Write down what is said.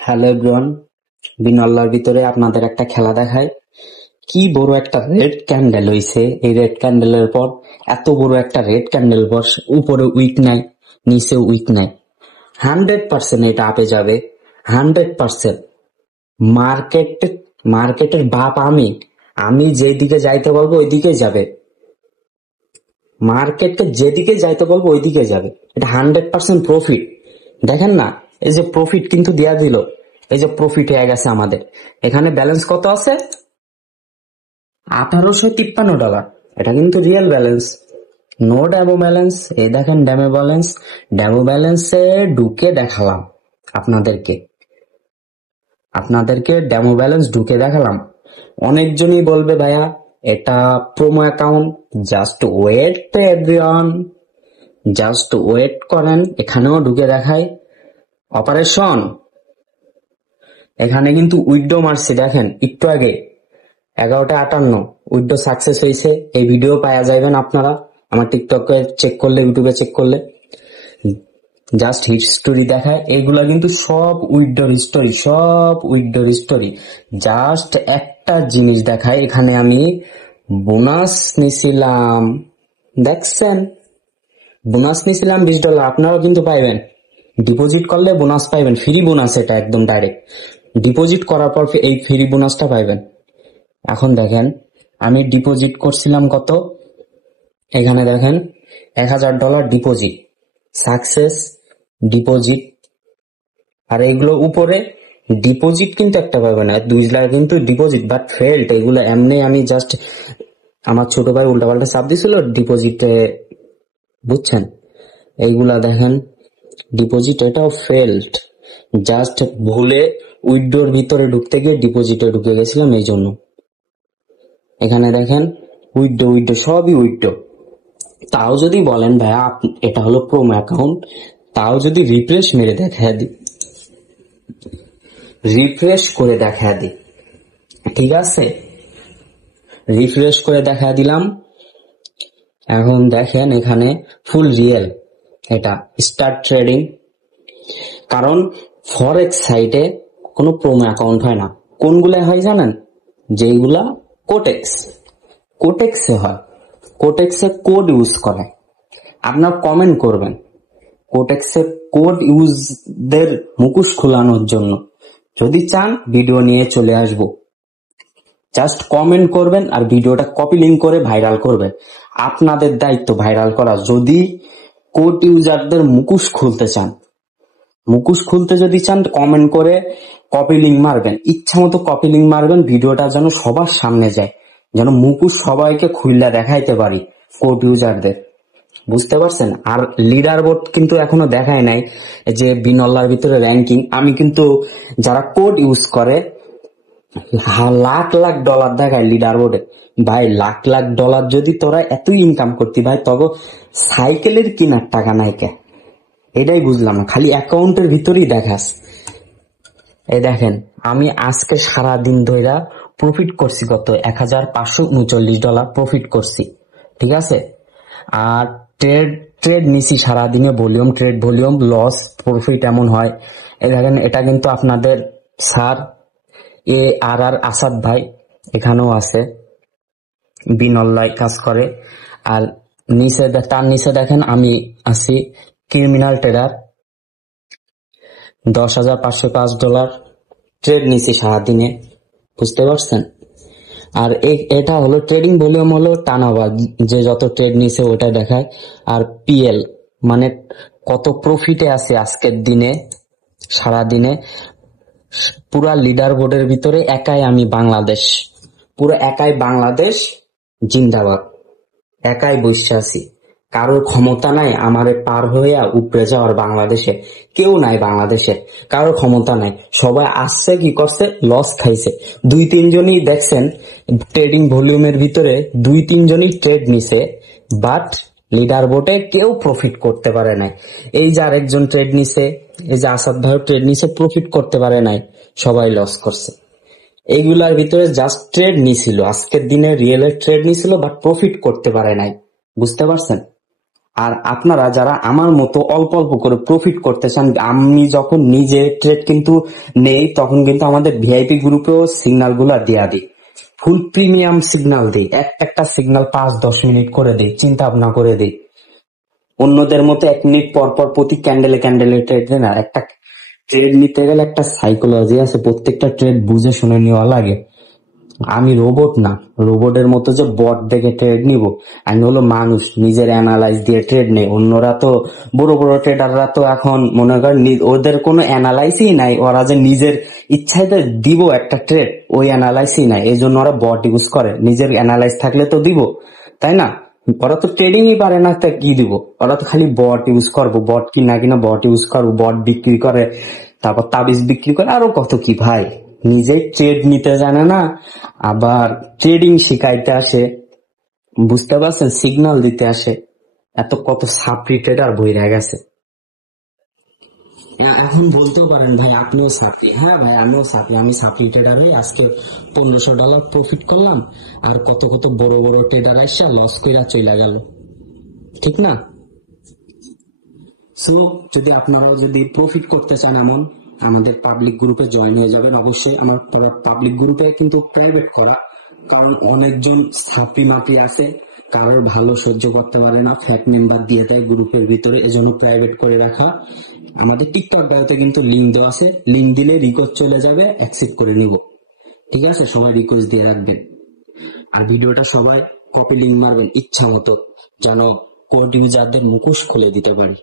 Hello everyone, বিনল্লার ভিতরে আপনাদের একটা খেলা দেখায়। কি বড় একটা রেড ক্যান্ডেল হইছে। এই রেড ক্যান্ডেলের পর এত বড় একটা রেড ক্যান্ডেল পর উপরে উইক নাই, নিচে উইক নাই। 100% এটা আপে যাবে, 100%। মার্কেট মার্কেটের বাপ আমি আমি যেদিকে যাইতে বলবো ওইদিকে যাবে। মার্কেটকে যেদিকে যাইতে বলবো ওইদিকে যাবে। এটা 100% প্রফিট। দেখেন না, এই যে প্রফিট কিন্তু দেয়া দিল, এই যে প্রফিট হয়ে গেছে আমাদের। এখানে ব্যালেন্স কত আছে? $1853। এটা কিন্তু real balance, no demo balance. এই দেখেন ড্যামো ব্যালেন্স। ড্যামো ব্যালেন্সে ঢুকে দেখালাম আপনাদেরকে আপনাদেরকে ড্যামো ব্যালেন্স ঢুকে দেখালাম। অনেকজনই বলবে ভাইয়া এটা promo account. Just wait everyone, just wait করেন। এখানেও ঢুকে দেখাই অপারেশন। এখানে কিন্তু উইথড্র মারছি, দেখেন একটু আগে 11:58 উইথড্র সাকসেস হয়েছে। এই ভিডিও পাওয়া যাবেন আপনারা আমার টিকটকে চেক করলে, ইউটিউবে চেক করলে। জাস্ট হিস্টোরি দেখায়, এগুলা কিন্তু সব উইথড্র হিস্টোরি, সব উইথড্র হিস্টোরি। জাস্ট একটা জিনিস দেখায়, এখানে আমি বোনাস নিছিলাম, দেখছেন? বোনাস নিছিলাম $20। আপনারাও কিন্তু পাইবেন, ডিপোজিট করলে বোনাস পাইবেন, ফ্রি বোনাস। এটা একদম ডাইরেক্ট ডিপোজিট করার পর এই ফ্রি বোনাসটা পাইবেন। এখন দেখেন আমি ডিপোজিট করছিলাম কত, এখানে দেখেন $1000 ডিপোজিট সাকসেস, ডিপোজিট। আর এগুলো উপরে ডিপোজিট কিন্তু একটা পাবে না, 2 লাখ কিন্তু ডিপোজিট, বাট ফেল্ড। এগুলো এমনি আমি জাস্ট আমার ছোট ভাই উল্টাপাল্টা চাপ দিছিল ডিপোজিটে, বুঝছেন? এইগুলা দেখেন ডিপোজিট, এটাও ফেল্ড। জাস্ট ভুলে উইথড্রোর ভিতরে ঢুকতে গিয়ে ডিপোজিটে ঢুকে গেছিলাম, এই জন্য। এখানে দেখেন উইথড্রো উইথড্রো সবই উইথড্রো। তাও যদি বলেন ভাইয়া এটা হলো প্রোমো অ্যাকাউন্ট, তাও যদি রিফ্রেশ মেরে দেখা দিই, রিফ্রেশ করে দেখা দিই, ঠিক আছে? রিফ্রেশ করে দেখা দিলাম। এখন দেখেন এখানে ফুল রিয়েল, এটা স্টার্ট ট্রেডিং। কারণ ফরেক্স সাইটে কোনো প্রোমো অ্যাকাউন্ট হয় না। কোনগুলা হয় জানেন? যেগুলা কোটেক্স, কোটেক্সে হয়। কোটেক্সে কোড ইউজ করে। আপনার কমেন্ট করবেন কোটেক্সে কোড ইউজদের মুখোশ খোলানোর জন্য। যদি চান ভিডিও নিয়ে চলে আসব, জাস্ট কমেন্ট করবেন আর ভিডিওটা কপি লিঙ্ক করে ভাইরাল করবেন। আপনাদের দায়িত্ব ভাইরাল করা। যদি কোড ইউজারদের মুখোশ খুলতে চান, মুখোশ খুলতে যদি চান, কমেন্ট করে কপি লিঙ্ক মারবেন, ইচ্ছা মতো কপি লিঙ্ক মারবেন। ভিডিওটা যেন সবার সামনে যায়, যেন মুখোশ সবাইকে খুললা দেখাইতে পারি কোড ইউজারদের, বুঝতে পারছেন? আর লিডার বোর্ড কিন্তু এখনো দেখায় নাই যে বিনল্লার ভিতরে র্যাঙ্কিং। আমি কিন্তু যারা কোড ইউজ করে লাখ লাখ ডলার দেখায় লিডার বোর্ডে। ভাই লাখ লাখ ডলার যদি তোরা এতই ইনকাম করতি ভাই, তবে সাইকেলের কিনার টাকা নাই কে? এটাই বুঝলাম না, খালি অ্যাকাউন্টের ভিতরেই দেখাস। এই দেখেন আমি আজকে সারা দিন ধরে প্রফিট করছি কত, $1539 প্রফিট করছি, ঠিক আছে? আর ট্রেড ট্রেড নিছি সারাদিনে, volume trade volume loss profit এমন হয়। এই দেখেন এটা কিন্তু আপনাদের স্যার আর আসাদ ভাই এখানেও আছে, বিনল্লায় কাজ করে। আর নিচে তার নিচে দেখেন আমি আছি ক্রিমিনাল ট্রেডার, $10,505 ট্রেড নিছি সারাদিনে, বুঝতে পারছেন? আর এটা হলো ট্রেডিং ভলিউম, হলো টার্নওভার, যে যত ট্রেড নিছে ওটা দেখায়। আর পিএল মানে কত প্রফিটে আছে আজকের দিনে, সারা দিনে। পুরা লিডার বোর্ডের ভিতরে একাই আমি বাংলাদেশ, পুরো একাই বাংলাদেশ জিন্দাবাদ, একাই বসে আছি। কারোর ক্ষমতা নাই আমারে পার হইয়া উপরে যাওয়ার। বাংলাদেশে কেউ নাই, বাংলাদেশে কারোর ক্ষমতা নাই। সবাই আসছে, কি করছে? লস খাইছে। 2-3 জনই দেখছেন ট্রেডিং ভলিউমের ভিতরে, 2-3 জনই ট্রেড নিছে, বাট লিডার বোর্ডে কেউ প্রফিট করতে পারে নাই। এই যে আরেকজন ট্রেড নিছে, এই যে আসাদ ভাই ট্রেড নিছে, প্রফিট করতে পারে নাই, সবাই লস করছে। এইগুলার ভিতরে জাস্ট ট্রেড নিছিল, আজকের দিনে রিয়েলের ট্রেড নিছিল, বাট প্রফিট করতে পারে নাই, বুঝতে পারছেন? আর আপনারা যারা আমার মতো অল্প অল্প করে প্রফিট করতে চান, আমি যখন নিজে ট্রেড কিন্তু নেই তখন কিন্তু আমাদের ভিআইপি গ্রুপেও সিগন্যাল গুলা দেয়া দিই, ফুল প্রিমিয়াম সিগন্যাল দিই, একটা সিগন্যাল 5-10 মিনিট করে দিই, চিন্তা ভাবনা করে দিই। অন্যদের মতো 1 মিনিট পর পর প্রতি ক্যান্ডেলে ক্যান্ডেলে ট্রেড দেয় না। একটা ট্রেড নিতে গেলে একটা সাইকোলজি আছে, প্রত্যেকটা ট্রেড বুঝে শুনে নেওয়া লাগে। আমি রোবট না, রোবটের মতো যে বট দেখে ট্রেড নিব, আমি হলো মানুষ, নিজের অ্যানালাইজ দিয়ে ট্রেড নেই। অন্যরা তো বড় বড় ট্রেডাররা তো এখন মনে করেন ওদের কোনো অ্যানালাইসই নাই, ওরা যে নিজের ইচ্ছায় দিব একটা ট্রেড, ওই অ্যানালাইসই নাই, এই জন্য ওরা বট ইউজ করে। নিজের অ্যানালাইজ থাকলে তো দিব, তাই না? ওরা তো ট্রেডিংই পারে না, তা কি দিব? ওরা তো খালি বট ইউজ করবো, বট কিনা কিনা বট ইউজ করবো, বট বিক্রি করে, তারপর তাবিজ বিক্রি করে, আরো কত কি ভাই। নিজে ট্রেড নিতে জানে না, আবার ট্রেডিং শিখাইতে আসে, বুঝতে পারছেন, সিগন্যাল দিতে আসে। এত কত সাপ্রি ট্রেডার বইরা গেছে। এখন বলতেও পারেন ভাই আপনিও সাপ্লি। হ্যাঁ ভাই, আমিও সাপ্লি, আমি সাপ্লি ট্রেডার হয়ে আজকে $1500 প্রফিট করলাম, আর কত কত বড় বড় ট্রেডার আইসা লস কইরা চইলা গেল, ঠিক না? সো যদি আপনারাও যদি প্রফিট করতে চান এমন, আমাদের পাবলিক গ্রুপে জয়েন হয়ে যাবেন অবশ্যই। আমার পাবলিক গ্রুপে কিন্তু প্রাইভেট করা, কারণ অনেকজন সাপ্রি মাপি আছে, কারোর ভালো সহ্য করতে পারে না, ফ্যাট মেম্বার দিয়ে দেয় গ্রুপের ভিতরে, এজন্য প্রাইভেট করে রাখা। আমাদের টিকটক বায়োতে কিন্তু লিঙ্ক দেওয়া আছে, লিঙ্ক দিলে রিকোয়েস্ট চলে যাবে, অ্যাকসেপ্ট করে নিব, ঠিক আছে? সবাই রিকোয়েস্ট দিয়ে রাখবেন, আর ভিডিওটা সবাই কপি লিঙ্ক মারবেন ইচ্ছা মতো, যেন কোড ইউজারদের মুখোশ খুলে দিতে পারি।